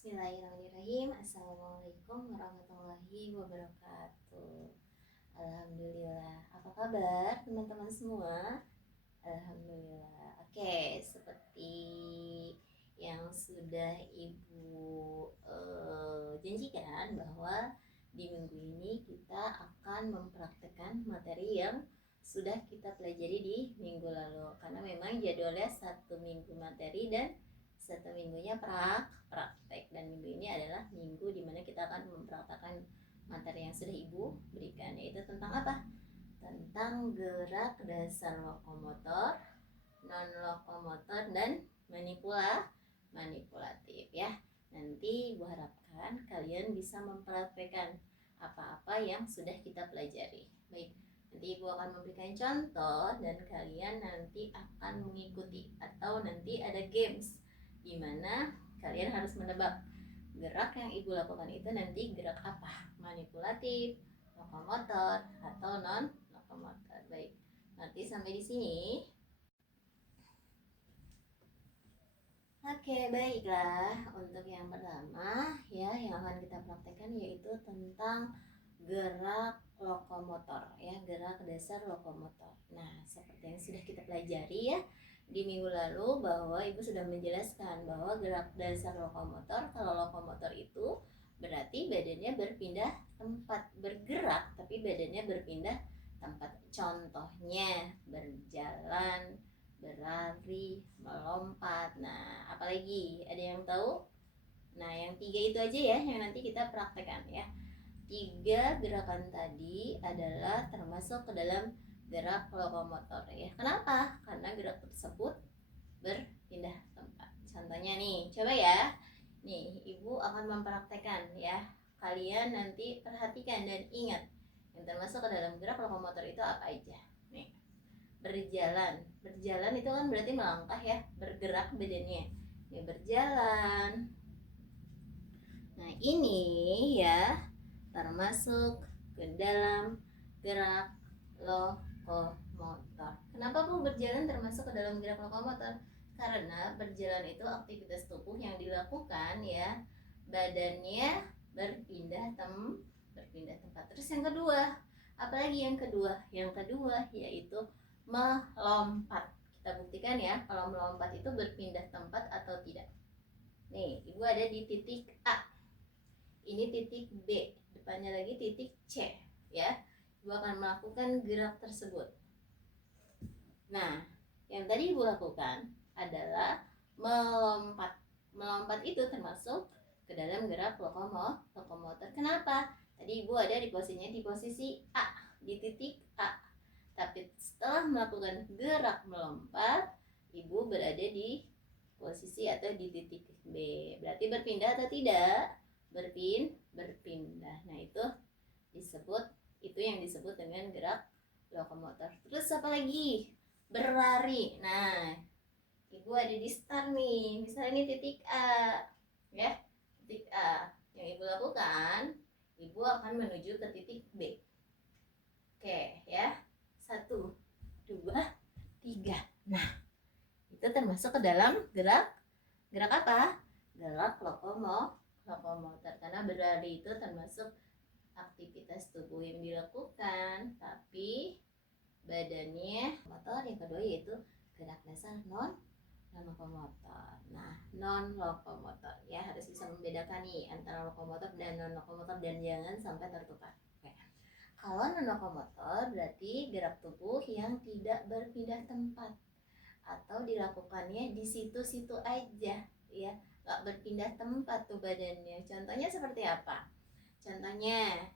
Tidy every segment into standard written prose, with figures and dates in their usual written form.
Bismillahirrahmanirrahim. Assalamualaikum warahmatullahi wabarakatuh. Alhamdulillah. Apa kabar teman-teman semua? Alhamdulillah. Oke, seperti yang sudah Ibu janjikan bahwa di minggu ini kita akan mempraktekkan materi yang sudah kita pelajari di minggu lalu. Karena memang jadwalnya satu minggu materi dan satu minggunya praktek, dan minggu ini adalah minggu dimana kita akan mempraktekkan materi yang sudah Ibu berikan, yaitu tentang apa? Tentang gerak dasar lokomotor, non lokomotor, dan manipulatif ya. Nanti Ibu harapkan kalian bisa mempraktekkan apa-apa yang sudah kita pelajari. Baik, nanti Ibu akan memberikan contoh dan kalian nanti akan mengikuti, atau nanti ada games di mana kalian harus menebak gerak yang Ibu lakukan itu nanti gerak apa, manipulatif, lokomotor, atau non lokomotor. Baik, nanti sampai di sini. Oke, baiklah. Untuk yang pertama ya, yang akan kita praktekkan yaitu tentang gerak lokomotor ya, gerak dasar lokomotor. Nah, seperti yang sudah kita pelajari ya di minggu lalu, bahwa Ibu sudah menjelaskan bahwa gerak dasar lokomotor, kalau lokomotor itu berarti badannya berpindah tempat, bergerak tapi badannya berpindah tempat. Contohnya berjalan, berlari, melompat. Nah, apalagi ada yang tahu? Nah, yang 3 itu aja ya yang nanti kita praktekkan ya. 3 gerakan tadi adalah termasuk ke dalam gerak lokomotor ya. Kenapa? Karena gerak tersebut berpindah tempat. Contohnya nih, coba ya. Nih, Ibu akan mempraktekkan ya. Kalian nanti perhatikan dan ingat yang termasuk ke dalam gerak lokomotor itu apa aja. Nih, berjalan. Berjalan itu kan berarti melangkah ya, bergerak badannya. Ini berjalan. Nah, ini ya termasuk ke dalam gerak lokomotor. Kenapa Bu berjalan termasuk ke dalam gerak lokomotor? Karena berjalan itu aktivitas tubuh yang dilakukan ya, badannya berpindah tempat. Terus yang kedua, apalagi yang kedua? Yang kedua yaitu melompat. Kita buktikan ya kalau melompat itu berpindah tempat atau tidak. Nih, Ibu ada di titik A. Ini titik B, depannya lagi titik C ya. Ibu akan melakukan gerak tersebut. Nah, yang tadi Ibu lakukan adalah melompat. Melompat itu termasuk ke dalam gerak lokomotor. Kenapa? Tadi Ibu ada di posisi A, di titik A. Tapi setelah melakukan gerak melompat, Ibu berada di posisi atau di titik B. Berarti berpindah atau tidak? Berpindah. Nah, itu yang disebut dengan gerak lokomotor. Terus apa lagi? Berlari. Nah, Ibu ada di start nih. Misalnya ini titik A. Ya, titik A. Yang Ibu lakukan, Ibu akan menuju ke titik B. Oke, ya. 1, 2, 3. Nah, itu termasuk ke dalam gerak apa? Gerak lokomotor. Karena berlari itu termasuk aktivitas tubuh yang dilakukan, tapi badannya motor. Yang kedua yaitu gerak dasar non lokomotor. Nah, non lokomotor ya, harus bisa membedakan nih antara lokomotor dan non lokomotor dan jangan sampai tertukar. Oke. Kalau non lokomotor berarti gerak tubuh yang tidak berpindah tempat atau dilakukannya di situ-situ aja ya, gak berpindah tempat tuh badannya. Contohnya seperti apa? Contohnya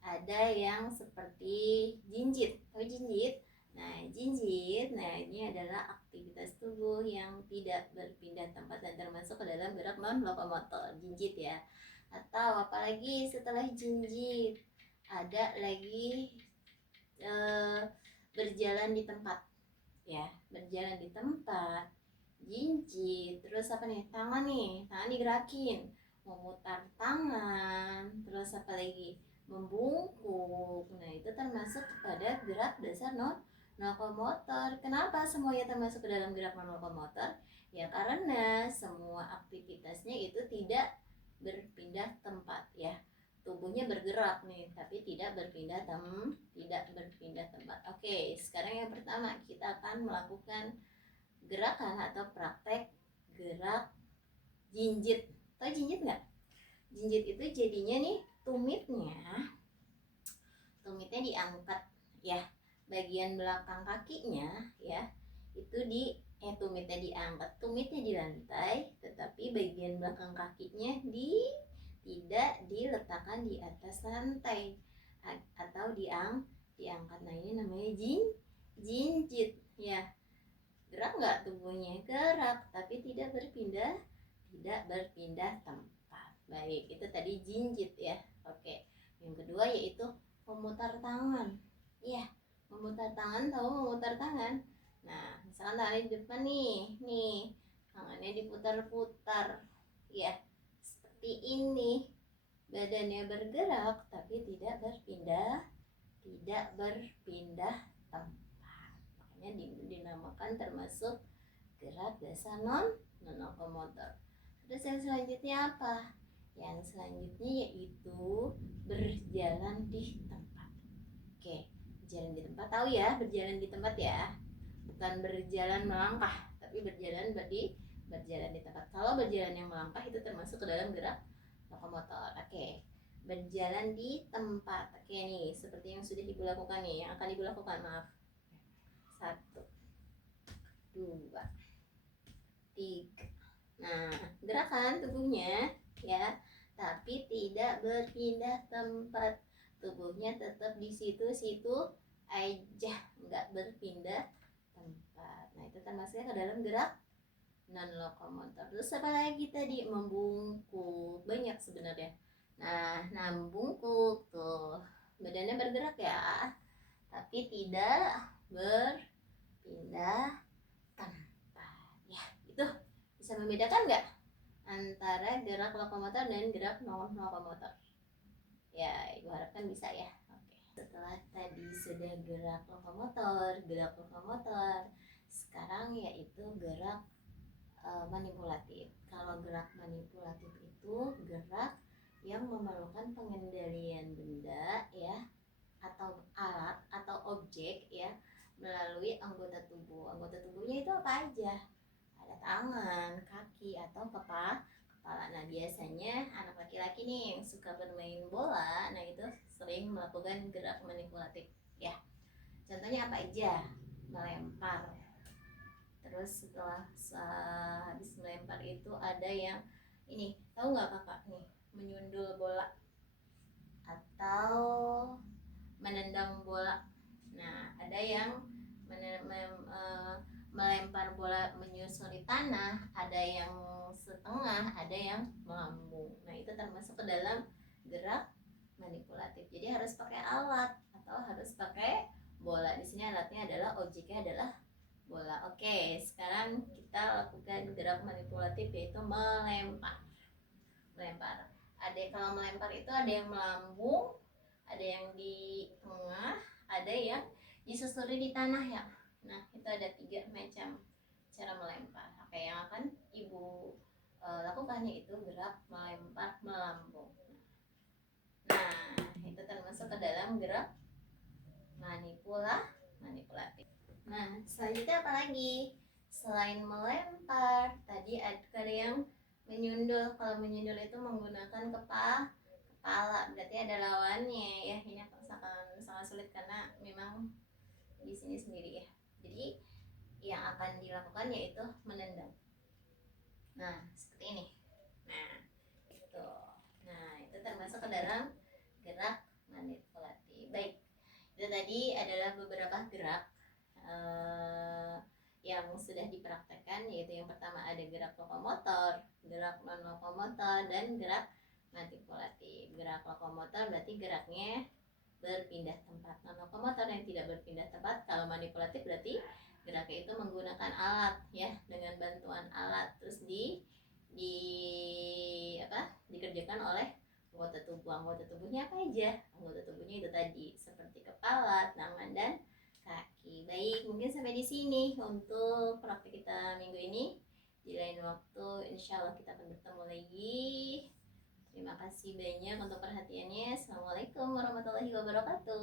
ada yang seperti jinjit. Tahu jinjit? Nah, jinjit, nah ini adalah aktivitas tubuh yang tidak berpindah tempat dan termasuk ke dalam gerak non lokomotor, jinjit ya. Atau apalagi setelah jinjit, ada lagi berjalan di tempat ya, berjalan di tempat, jinjit. Terus apa nih? Tangan digerakin, memutar tangan. Terus apa lagi? Membungkuk. Nah, itu termasuk kepada gerak dasar non lokomotor. Kenapa semuanya termasuk ke dalam gerak non lokomotor? Ya karena semua aktivitasnya itu tidak bergerak nih, tapi tidak berpindah tempat. Oke, sekarang yang pertama kita akan melakukan gerakan atau praktek gerak jinjit. Tahu jinjit nggak? Jinjit itu jadinya nih tumitnya diangkat ya, bagian belakang kakinya ya itu tumitnya diangkat, tumitnya di lantai, tetapi bagian belakang kakinya tidak diletakkan di atas lantai atau diangkat. Nah ini namanya jinjit ya. Gerak nggak tubuhnya? Gerak, tapi tidak berpindah tempat. Baik, itu tadi jinjit ya. Oke, yang kedua yaitu memutar tangan. Iya, memutar tangan. Tahu memutar tangan? Nah, misalkan tangannya di depan nih, tangannya diputar-putar ya, seperti ini. Badannya bergerak tapi tidak berpindah tempat. Makanya dinamakan termasuk gerak dasar non lokomotor. Terus yang selanjutnya apa? Yang selanjutnya yaitu berjalan di tempat. Oke, berjalan di tempat, tahu ya, berjalan di tempat ya, bukan berjalan melangkah, tapi berjalan di tempat. Kalau berjalan yang melangkah itu termasuk ke dalam gerak lokomotor. Oke, berjalan di tempat. Oke nih, seperti yang sudah ibu lakukan nih, yang akan ibu lakukan, maaf. 1, 2, 3. Nah, gerakan tubuhnya ya, tapi tidak berpindah tempat. Tubuhnya tetap di situ aja, nggak berpindah tempat. Nah, itu termasuknya ke dalam gerak non lokomotor. Terus apa lagi tadi? Membungkuk. Banyak sebenarnya. Nah, membungkuk tuh. Badannya bergerak ya, tapi tidak berpindah tempat. Ya, itu bisa membedakan nggak antara gerak lokomotor dan gerak non lokomotor? Ya, ibu harapkan bisa ya. Oke. Setelah tadi sudah gerak lokomotor, sekarang yaitu gerak manipulatif. Kalau gerak manipulatif itu gerak yang memerlukan pengendalian benda ya, atau alat atau objek ya, melalui anggota tubuh. Anggota tubuhnya itu apa aja? Ada tangan, kaki, atau kepala. Nah, biasanya anak laki-laki nih yang suka bermain bola, nah itu sering melakukan gerak manipulatif ya. Contohnya apa aja? Melempar. Terus setelah habis melempar itu ada yang ini, tahu nggak kakak nih, menyundul bola atau menendang bola. Nah, ada yang melempar bola menyusuri tanah, ada yang setengah, ada yang melambung. Nah, itu termasuk ke dalam gerak manipulatif. Jadi harus pakai alat atau harus pakai bola. Di sini alatnya adalah, objeknya adalah bola. Oke, sekarang kita lakukan gerak manipulatif yaitu melempar. Kalau melempar itu ada yang melambung, ada yang di tengah, ada yang disusuri di tanah ya. Nah, itu ada 3 macam cara melempar. Oke, yang akan ibu lakukannya itu gerak melempar melambung. Nah, itu termasuk ke dalam gerak manipulatif. Nah, selanjutnya apa lagi? Selain melempar, tadi ada yang menyundul. Kalau menyundul itu menggunakan kepala, berarti ada lawannya ya. Ini sangat sulit karena memang di sini sendiri ya. Jadi yang akan dilakukan yaitu menendang. Nah, seperti ini. Nah, itu termasuk ke dalam gerak manipulatif. Baik, itu tadi adalah beberapa gerak yang sudah dipraktekkan, yaitu yang pertama ada gerak lokomotor, gerak non lokomotor, dan gerak manipulatif. Gerak lokomotor berarti geraknya berpindah tempat. Non lokomotor yang tidak berpindah tempat. Kalau manipulatif berarti geraknya itu menggunakan alat ya, dengan bantuan alat, terus dikerjakan oleh anggota tubuh. Anggota tubuhnya apa aja? Anggota tubuhnya itu tadi seperti kepala, tangan, dan kaki. Baik, mungkin sampai di sini untuk praktik kita minggu ini. Di lain waktu insya Allah kita akan bertemu lagi. Terima kasih banyak untuk perhatiannya. Assalamualaikum. wabarakatuh.